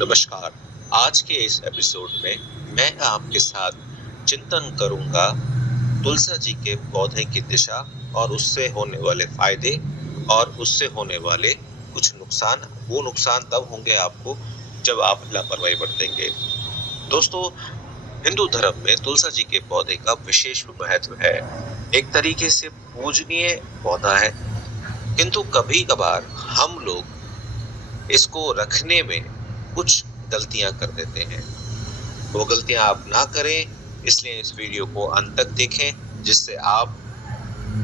नमस्कार। आज के इस एपिसोड में मैं आपके साथ चिंतन करूंगा तुलसा जी के पौधे की दिशा और उससे होने वाले फायदे और उससे होने वाले कुछ नुकसान। वो नुकसान तब होंगे आपको जब आप लापरवाही बरतेंगे। दोस्तों, हिंदू धर्म में तुलसा जी के पौधे का विशेष महत्व है। एक तरीके से पूजनीय पौधा है, किंतु कभी कभार हम लोग इसको रखने में कुछ गलतियां कर देते हैं। वो गलतियां आप ना करें, इसलिए इस वीडियो को अंत तक देखें, जिससे आप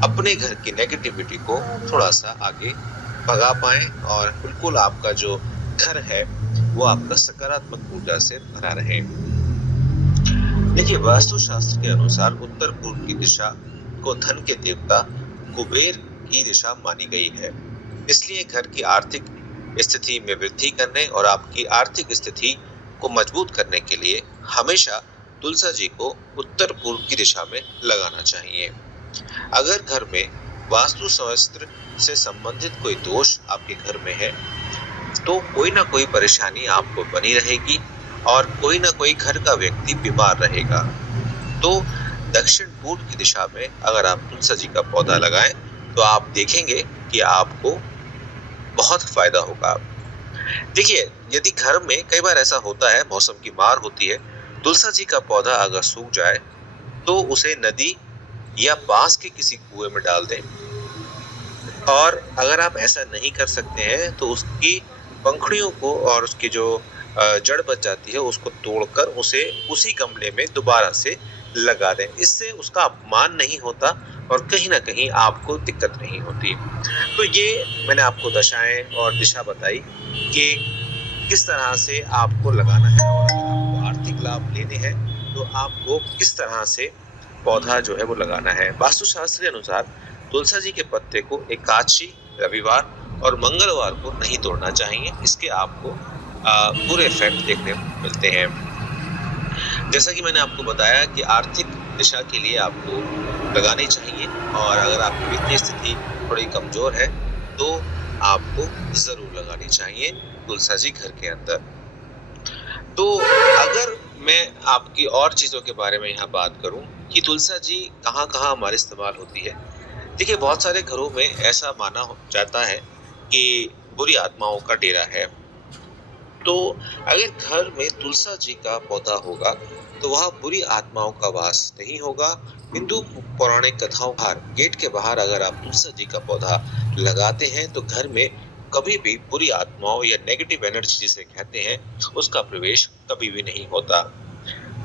अपने घर की नेगेटिविटी को थोड़ा सा आगे भगा पाएं और बिल्कुल आपका जो घर है वो आपका सकारात्मक ऊर्जा से भरा रहे। देखिए, वास्तु शास्त्र के अनुसार उत्तर पूर्व की दिशा को धन के देवता कुबेर की दिशा मानी गई है। इसलिए घर की आर्थिक स्थिति में वृद्धि करने और आपकी आर्थिक स्थिति को मजबूत करने के लिए हमेशा तुलसा जी को उत्तर पूर्व की दिशा में लगाना चाहिए। अगर घर में वास्तु शास्त्र से संबंधित कोई दोष आपके घर में है तो कोई ना कोई परेशानी आपको बनी रहेगी और कोई ना कोई घर का व्यक्ति बीमार रहेगा। तो दक्षिण पूर्व की दिशा में अगर आप तुलसा जी का पौधा लगाएं तो आप देखेंगे कि आपको बहुत फायदा होगा। देखिए, यदि घर में कई बार ऐसा होता है, मौसम की मार होती है, तुलसा जी का पौधा अगर सूख जाए तो उसे नदी या पास के किसी कुएं में डाल दें। और अगर आप ऐसा नहीं कर सकते हैं तो उसकी पंखुड़ियों को और उसकी जो जड़ बच जाती है उसको तोड़कर उसे उसी गमले में दोबारा से लगा दें। इससे उसका अपमान नहीं होता और कहीं ना कहीं आपको दिक्कत नहीं होती। तो ये मैंने आपको दशाएं और दिशा बताई कि किस तरह से आपको लगाना है, और अगर आपको आर्थिक लाभ लेने हैं तो आपको किस तरह से पौधा जो है वो लगाना है। वास्तुशास्त्र के अनुसार तुलसा जी के पत्ते को एकादशी, रविवार और मंगलवार को नहीं तोड़ना चाहिए। इसके आपको बुरे इफेक्ट देखने को मिलते हैं। जैसा कि मैंने आपको बताया कि आर्थिक दिशा के लिए आपको लगानी चाहिए, और अगर आपकी वित्तीय स्थिति थोड़ी कमजोर है तो आपको जरूर लगानी चाहिए तुलसा जी घर के अंदर। तो अगर मैं आपकी और चीजों के बारे में यहाँ बात करूं कि तुलसा जी कहाँ कहाँ हमारे इस्तेमाल होती है। देखिए, बहुत सारे घरों में ऐसा माना जाता है कि बुरी आत्माओं का डेरा है। तो अगर घर में तुलसा जी का पौधा होगा तो वहां बुरी आत्माओं का वास नहीं होगा। हिंदू पौराणिक कथाओं बाहर गेट के बाहर अगर आप तुलसा जी का पौधा लगाते हैं तो घर में कभी भी बुरी आत्माओं या नेगेटिव एनर्जी जिसे कहते हैं उसका प्रवेश कभी भी नहीं होता।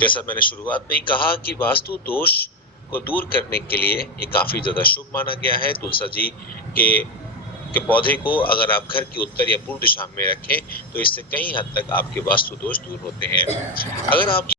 जैसा मैंने शुरुआत में ही कहा कि वास्तु दोष को दूर करने के लिए ये काफी ज्यादा शुभ माना गया है। तुलसा जी के के पौधे को अगर आप घर की उत्तर या पूर्व दिशा में रखें तो इससे कई हद तक आपके वास्तु दोष दूर होते हैं। अगर आप